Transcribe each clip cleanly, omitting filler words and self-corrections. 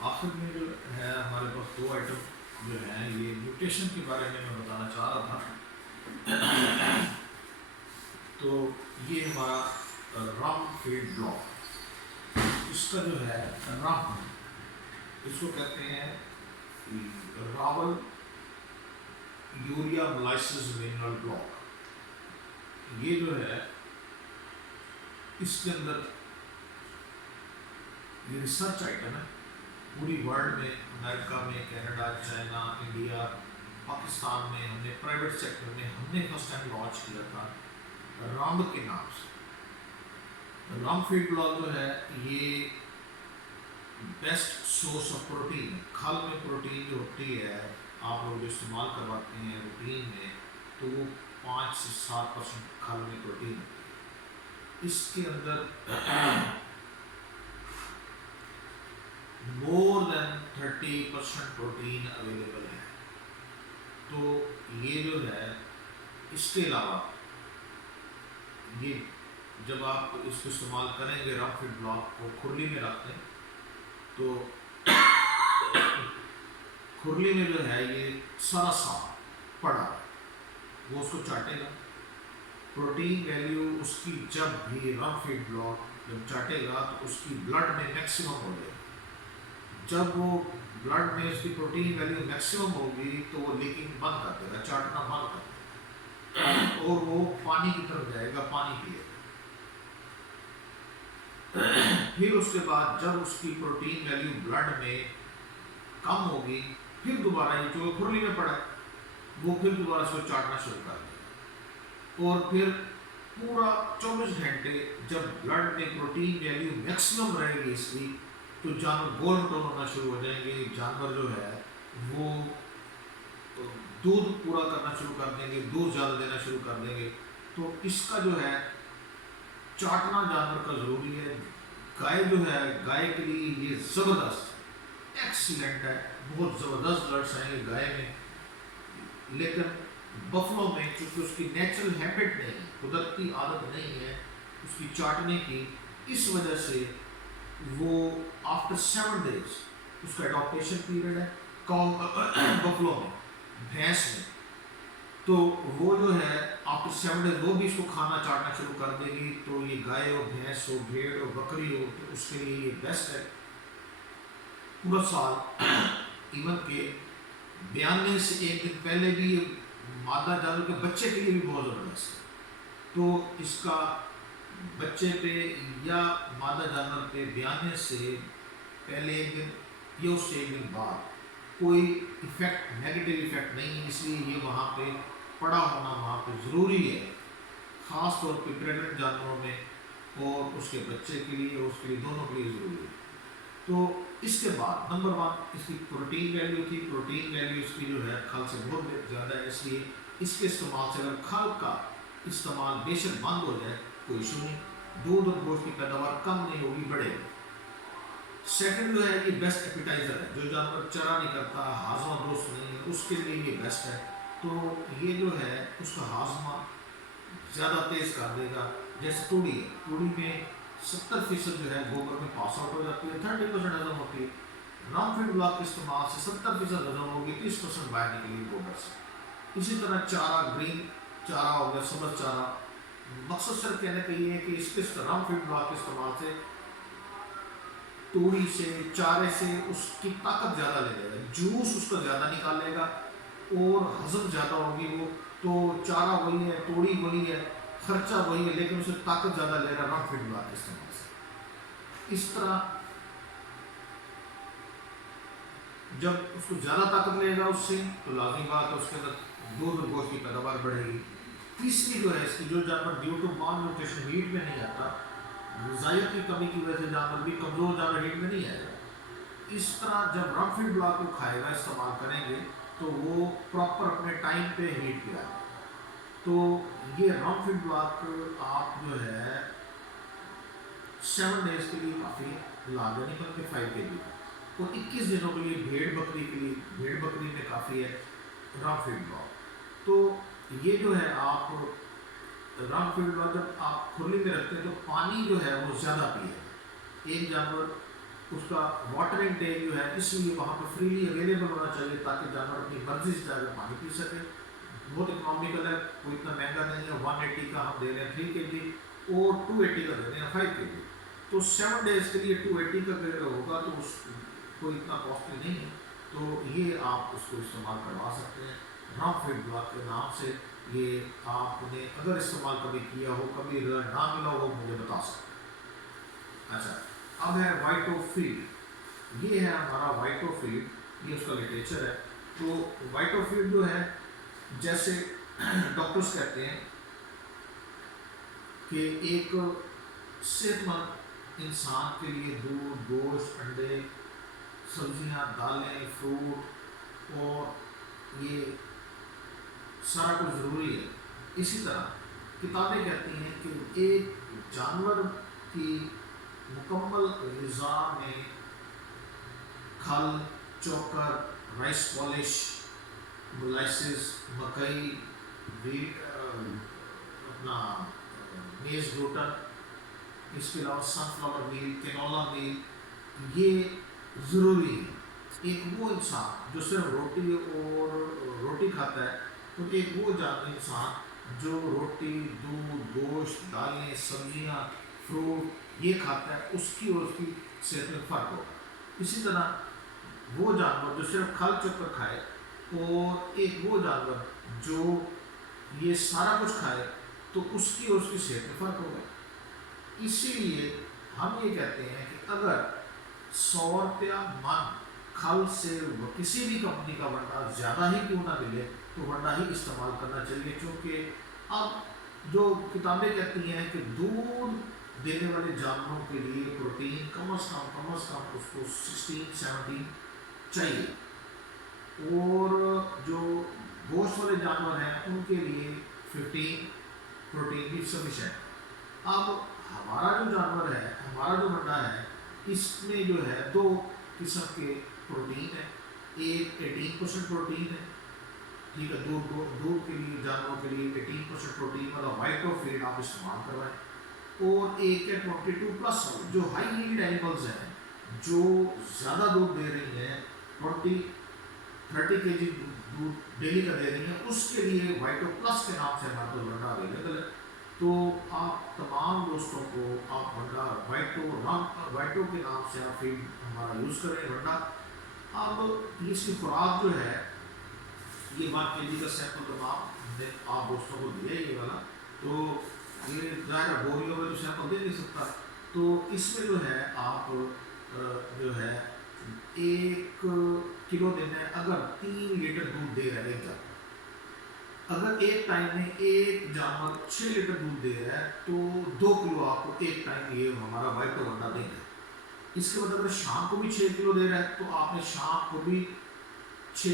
आखिर में जो है हमारे पास दो आइटम जो हैं ये न्यूट्रिशन के बारे में मैं बताना चाह रहा था। तो ये हमारा रम फीड ब्लॉक, इसका जो है रम, इसको कहते हैं Rawal urea molasses mineral block. ये जो है इसके अंदर ये रिसर्च आइटम है पूरी वर्ल्ड में, अमेरिका में, कनाडा, चाइना, इंडिया, पाकिस्तान में हमने प्राइवेट सेक्टर में हमने फर्स्ट टाइम लॉन्च किया था राम के नाम से। राम फीड ब्लॉक जो है ये बेस्ट सोर्स ऑफ प्रोटीन है। खल में प्रोटीन जो होती है आप लोग जो इस्तेमाल करवाते हैं रूटीन में, तो वो 5 से 7% खल में प्रोटीन होती है। इसके अंदर मोर देन 30% प्रोटीन अवेलेबल है। तो ये जो है इसके अलावा ये जब आप इसको इस्तेमाल करेंगे रम फीड ब्लॉक को खुरली में रखते हैं, तो खुरली में जो है ये सारा साफ पड़ा है, वो उसको चाटेगा। प्रोटीन वैल्यू उसकी जब भी रम फीड ब्लॉक जब चाटेगा तो उसकी ब्लड में मैक्सिमम हो जाएगी। जब वो ब्लड में उसकी प्रोटीन वैल्यू मैक्सिमम होगी तो वो लीकिंग बंद कर देगा, चाटना बंद कर देगा और वो पानी की तरफ जाएगा, पानी पिएगा। फिर उसके बाद जब उसकी प्रोटीन वैल्यू ब्लड में कम होगी, फिर दोबारा ये जो खुरली में पड़ा है वो फिर दोबारा उसको चाटना शुरू कर देगा। और फिर पूरा 24 घंटे जब ब्लड में प्रोटीन वैल्यू मैक्सिमम रहेगी इसकी, तो जानवर गोल टोन होना शुरू हो जाएंगे। जानवर जो है वो दूध पूरा करना शुरू कर देंगे, दूध ज़्यादा देना शुरू कर देंगे। तो इसका जो है चाटना जानवर का ज़रूरी है। गाय जो है, गाय के लिए ये ज़बरदस्त एक्सीलेंट है, बहुत ज़बरदस्त ब्लड्स आएंगे गाय में। लेकिन बफलो में क्योंकि उसकी नेचुरल हैबिट नहीं है, कुदरती आदत नहीं है उसकी चाटने की, इस वजह से वो आफ्टर 7 days उसका एडॉप्टेशन पीरियड है बफलो में, भैंस में। तो वो जो है आफ्टर 7 days वो भी इसको खाना चाटना शुरू कर देगी। तो ये गाय हो, भैंस हो, भेड़ हो, बकरी हो, तो उसके लिए ये बेस्ट है पूरा साल। इवन के बयाने से एक दिन पहले भी ये मादा जानवर के बच्चे के लिए भी बहुत ज़बरदस्त है। तो इसका बच्चे पे या मादा जानवर पे बयाने से पहले एक दिन या उससे एक दिन बाद कोई इफ़ेक्ट, नेगेटिव इफ़ेक्ट नहीं है, इसलिए ये वहाँ पे पड़ा होना वहाँ पे ज़रूरी है, ख़ास तौर पे प्रेग्नेंट जानवरों में और उसके बच्चे के लिए और उसके लिए दोनों के लिए ज़रूरी है। तो इसके बाद नंबर 1 इसकी प्रोटीन वैल्यू थी। प्रोटीन वैल्यू इसकी जो है खल से बहुत ज़्यादा है, इसलिए इसके इस्तेमाल से अगर खल का इस्तेमाल बेशक बंद हो जाए कोई इशू नहीं, दूध और गोश्त की पैदावार कम नहीं होगी, बढ़ेगी। सेकंड जो है ये बेस्ट एपिटाइजर है, जो जानवर चरा नहीं करता, हाजमा दोस्त नहीं है, उसके लिए ये बेस्ट है। तो ये जो है उसका हाजमा ज़्यादा तेज़ कर देगा। जैसे तूड़ी है, तूड़ी में 70% जो है गोबर में पास आउट हो जाती है, 30% हजम होती है। रम फीड ब्लॉक के इस्तेमाल से 70% हजम होगी, 30% बाहर निकलेगी गोबर से। इसी तरह चारा, ग्रीन चारा हो गया, सब्ज़ चारा। मकसद सिर्फ कहने का ये है कि इसके रम फीड ब्लॉक के इस्तेमाल से तूड़ी से, चारे से उसकी ताकत ज़्यादा ले लेगा, जूस उसका ज़्यादा निकालेगा और हजम ज़्यादा होगी वो। तो चारा वही है, तूड़ी वही है, खर्चा वही है, लेकिन उसे ताकत ज़्यादा ले रहा रम फीड ब्लॉक के इस्तेमाल से। इस तरह जब उसको ज़्यादा ताकत लेगा उससे, तो लाजमी बात है उसके अंदर दूध और गोश्त की पैदावार बढ़ेगी। तीसरी जो है इसकी, जो जानवर due to malnutrition heat में नहीं आता, ग़िज़ाई की कमी की वजह से जानवर भी कमज़ोर जानवर हीट में नहीं आएगा। इस तरह जब रम फीड ब्लॉक को खाएगा, इस्तेमाल करेंगे, तो वो प्रॉपर अपने टाइम पे हीट पे आएगा। तो ये रम फीड ब्लॉक आप जो है 7 days के लिए काफ़ी लाभ, यानी बल्कि 5 के लिए, और 21 दिनों के लिए भेड़ बकरी के लिए, भेड़ बकरी में काफ़ी है रम फीड ब्लॉक। तो ये जो है आप रम फीड ब्लॉक जब आप खुले में रखते हैं तो पानी जो है वो ज़्यादा पिए। एक जानवर اس کا واٹر انٹیک جو ہے اس لیے وہاں پہ فریلی اویلیبل ہونا چاہیے تاکہ جانور اپنی مرضی سے جا کر پانی پی سکے. بہت اکنامیکل ہے, کوئی اتنا مہنگا نہیں ہے. 180 کا ہم دے رہے ہیں 3 kg اور 280 کا دے رہے ہیں 5 kg. تو 7 days کے لیے 280 کا اگر ہوگا تو اس کوئی اتنا کاسٹلی نہیں ہے. تو یہ آپ اس کو استعمال کروا سکتے ہیں رم فیڈ بلاک کے نام سے. یہ آپ نے اگر استعمال کبھی کیا ہو, کبھی رزلٹ نہ ملا ہو, مجھے بتا سکتے ہیں. اچھا, اب ہے وائٹو فیڈ. یہ ہے ہمارا وائٹو فیڈ, یہ اس کا لٹریچر ہے. تو وائٹو فیڈ جو ہے جیسے ڈاکٹرز کہتے ہیں کہ ایک صحت مند انسان کے لیے دودھ, گوشت, انڈے, سبزیاں, دالیں, فروٹ اور یہ سارا کچھ ضروری ہے. اسی طرح کتابیں کہتی ہیں کہ ایک جانور کی مکمل غذا میں کھل, چوکر, رائس پالش, مولائسز, مکئی, ویٹ, اپنا میز گلوٹن, اس کے علاوہ سن فلاور میل, کینولا میل, یہ ضروری ہے. ایک وہ انسان جو صرف روٹی اور روٹی کھاتا ہے, تو ایک وہ انسان جو روٹی, دودھ, گوشت, دالیں, سبزیاں, فروٹ یہ کھاتا ہے, اس کی اور اس کی صحت میں فرق ہوگا. اسی طرح وہ جانور جو صرف کھل چوکر کھائے اور ایک وہ جانور جو یہ سارا کچھ کھائے, تو اس کی اور اس کی صحت میں فرق ہوگا. اسی لیے ہم یہ کہتے ہیں کہ اگر 100 روپیہ من کھل سے کسی بھی کمپنی کا ونڈا زیادہ ہی کیوں نہ ملے تو ونڈا ہی استعمال کرنا چاہیے. کیونکہ اب جو کتابیں کہتی ہیں کہ دودھ دینے والے جانوروں کے لیے پروٹین کم از کم اس کو 16-17 چاہیے, اور جو گوشت والے جانور ہیں ان کے لیے 15 پروٹین بھی سفیشینٹ. اب ہمارا جو جانور ہے, ہمارا جو ونڈا ہے, اس میں جو ہے 2 قسم کے پروٹین ہے. ایک 18% پروٹین ہے, ٹھیک ہے, دودھ کے لیے جانوروں کے لیے 18% پروٹین والا وائٹو فیڈ آپ استعمال کروائیں. اور ایک ہے 22+ جو ہائی ییلڈ اینیملز ہیں, جو زیادہ دودھ دے رہی ہیں, 20-30 kg دودھ ڈیلی کا دے رہی ہیں, اس کے لیے وائٹو پلس کے نام سے ہمارا ونڈا اویلیبل ہے. تو آپ تمام دوستوں کو آپ ونڈا وائٹو کے نام سے آپ فیڈ ہمارا یوز کریں ونڈا. اب اس کی خوراک جو ہے یہ 1 kg کا سیمپل تمام نے آپ دوستوں کو دیا یہ والا. تو یہ ظاہر بوریوں میں تو سیمپل دے نہیں سکتا, تو اس میں جو ہے آپ جو ہے 1 کلو دن میں اگر 3 لیٹر دودھ دے رہے ہیں, اگر ایک ٹائم میں ایک جانور 6 لیٹر دودھ دے رہا ہے تو 2 کلو آپ کو ایک ٹائم یہ ہمارا وائٹو ونڈا دیں گے. اس کے بعد اگر شام کو بھی 6 کلو دے رہا ہے تو آپ نے شام کو بھی 6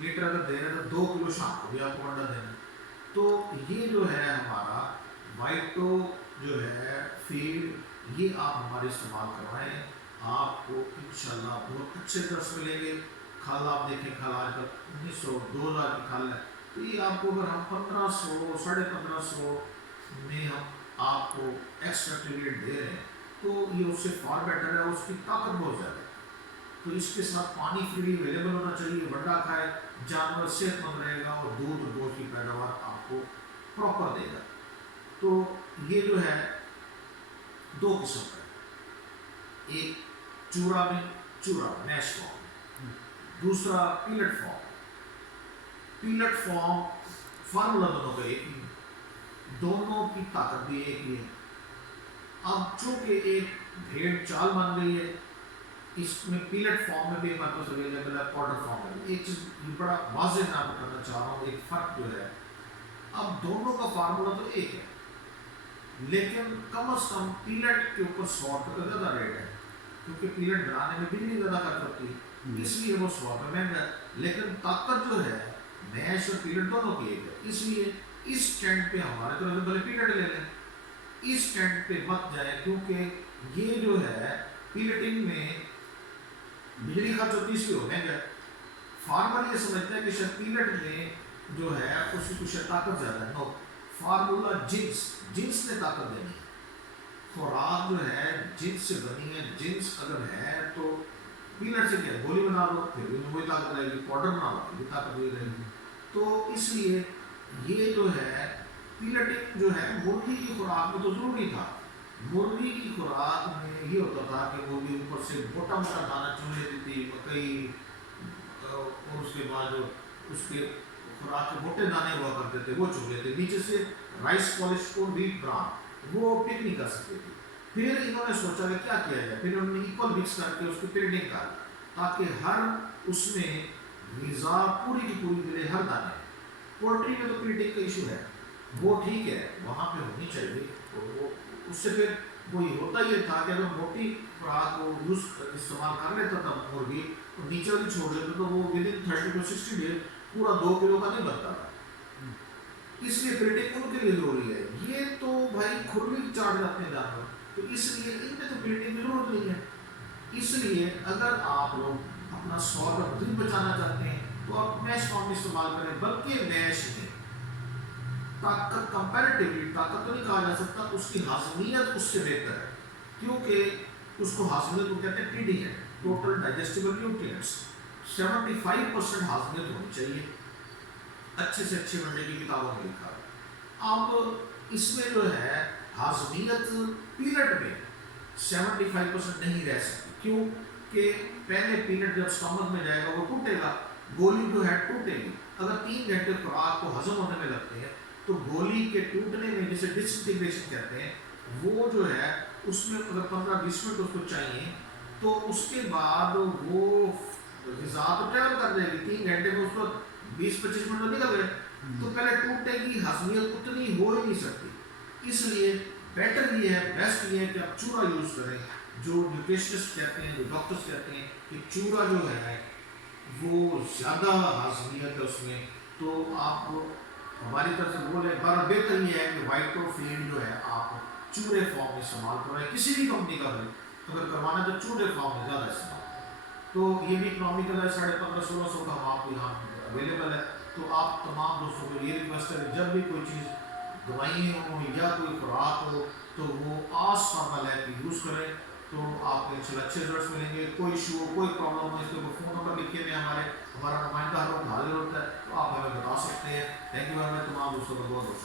لیٹر اگر دے رہے ہیں تو 2 کلو شام کو بھی آپ کو ونڈا دینا. تو یہ جو ہے ہمارا وائٹو جو ہے فیڈ یہ آپ ہمارے استعمال کروائیں, آپ کو انشاءاللہ بہت اچھے درس ملیں گے. کھال آپ دیکھیں, کھال آج کل 1900-2000 کی کھال ہے, تو یہ آپ کو اگر ہم 1500-1550 میں ہم آپ کو ایکسٹرا ٹریٹ دے رہے ہیں تو یہ اس سے فار بیٹر ہے, اس کی طاقت بہت زیادہ ہے. تو اس کے ساتھ پانی فری اویلیبل ہونا چاہیے. ونڈا کھائے, جانور صحت مند رہے گا اور دودھ اور گوشت کی پیداوار آپ کو پراپر دے گا. تو یہ جو ہے 2 قسم کا ہے, ایک چوڑا میش فارم, دوسرا pellet form. Pellet form formula دونوں کا ایک ہی ہے, دونوں کی طاقت بھی ایک ہی ہے. اب چونکہ ایک بھیڑ چال بن گئی ہے, اس میں پیلٹ فارم میں بھی ہمارے پاس اویلیبل ہے, پاؤڈر فارم میں بھی. ایک چیز بڑا واضح میں آپ کو کرنا چاہ رہا ہوں, ایک فرق جو ہے, اب دونوں کا فارمولا تو ایک ہے, لیکن کم از کم پیلٹ کے اوپر 100 روپے کا زیادہ ریٹ ہے, کیونکہ پیلٹ بنانے میں بجلی زیادہ خرچ ہوتی ہے, اس لیے وہ 100 روپے مہنگا ہے. لیکن طاقت جو ہے میش اور پیلٹ دونوں کی ایک ہے. اس لیے اس ٹرینڈ پہ ہمارے طرف سے بھلے پیلٹ لے لیں, اس ٹرینڈ پہ مت جائیں, کیونکہ یہ جو ہے پیلٹنگ میں بجلی خرچ ہوتی ہے, اس لیے ہو مہنگا ہے. فارمر یہ سمجھتا ہے کہ شاید پیلٹ میں جو ہے اس کی کچھ طاقت زیادہ ہے. نو, فارمولا جنس نے طاقت دینی ہے. खुराक जो है जिन्स से बनी है, जिन्स अगर है तो पीनट से क्या गोली बना लो फिर भी वही ताकत रहेगी, पाउडर बना लो फिर भी ताकत वही रहेगी। तो इसलिए ये जो है पीनटिंग जो है मुर्गी की खुराक में तो जरूरी था। मुर्गी की खुराक में ये होता था कि मुर्गी ऊपर से मोटा मोटा दाना चुन लेती थी, मकई, और उसके बाद उसके खुराक के मोटे दाने हुआ करते थे वो चुन लेते, नीचे से राइस पॉलिश और व्हीट ब्रान वो पिक नहीं कर सकते थे। फिर इन्होंने सोचा कि क्या किया जाए, फिर उन्होंने इक्वल मिक्स करके उसकी प्लेटिंग कर, ताकि हर उसमें ग़िज़ा पूरी की पूरी मिले हर दाने। पोल्ट्री में तो प्लेटिंग का इशू है, वो ठीक है वहाँ पे होनी चाहिए। वो उससे फिर वही होता ये था कि अगर मोटी खुराक को यूज़ इस्तेमाल कर लेता था मुर्गी तो नीचे वाली छोड़ देते तो वो विद इन 30 to 60 डेज पूरा 2 किलो का नहीं बनता था। इसलिए प्लेटिंग उनके लिए जरूरी है। ये तो भाई खुरली चाट जाते हैं जानवर, तो इसलिए इनमें तो प्लेटिंग की जरूरत नहीं है। इसलिए अगर आप लोग अपना 100 का दूध बचाना चाहते हैं तो आप मैश फॉर्म इस्तेमाल करें, बल्कि मैश में ताकत कंपैरेटिवली, ताकत तो नहीं कहा जा सकता, उसकी हाजमियत उससे बेहतर है, क्योंकि उसको हाजमियत को कहते हैं TDN, टोटल डाइजेस्टिबल न्यूट्रिएंट्स। 75% हाजमियत होनी चाहिए, अच्छे से अच्छे बनने की किताबों में लिखा है। अब इसमें जो है हाजमियत पीनट में 75% नहीं रह सकती, क्यों कि पहले पीनट जब स्टमक में जाएगा वो टूटेगा, गोली जो है टूटेगी। अगर 3 घंटे खुराक को हजम होने में लगते हैं तो गोली के टूटने में, जिसे डिसइंटीग्रेशन कहते हैं, वो जो है उसमें अगर 15-20 मिनट उसको चाहिए तो उसके बाद वो ग़िज़ा तो ट्रेवल कर जाएगी 3 घंटे में, उसको 20-25 मिनट में निकल गए तो पहले टूटेगी, हजमियत उतनी हो ही नहीं सकती। इसलिए बेटर ये है, बेस्ट ये है कि आप चूरा यूज़ करें। जो न्यूट्रिशनिस्ट कहते हैं, जो डॉक्टर्स कहते हैं कि चूरा जो है वो ज़्यादा हाजमियत है उसमें, तो आप हमारी तरफ से बोले बड़ा बेहतर ये है कि वाइट्रोफील्ड जो है आप चूरे फॉर्म में इस्तेमाल करें, किसी भी कंपनी का भी अगर करवाना तो चूरे फॉर्म में ज़्यादा इस्तेमाल। तो ये भी इकोनॉमिकल है, 1500-1600 का आपको यहाँ अवेलेबल है। तो आप तमाम दोस्तों को ये रिक्वेस्ट करें, जब भी कोई चीज़ दवाइयाँ हो या कोई खुराक हो तो वो आस फॉर्मल है कि यूज़ करें, तो आपको इंशाल्लाह अच्छे रिजल्ट्स मिलेंगे। कोई इशू हो, कोई प्रॉब्लम हो, इसके ऊपर फ़ोन नंबर लिखे हुए हमारा नुमाइंदा हर वक्त हाजिर होता है, तो आप हमें बता सकते हैं। थैंक यू वेरी मच, तमाम दोस्तों का बहुत बहुत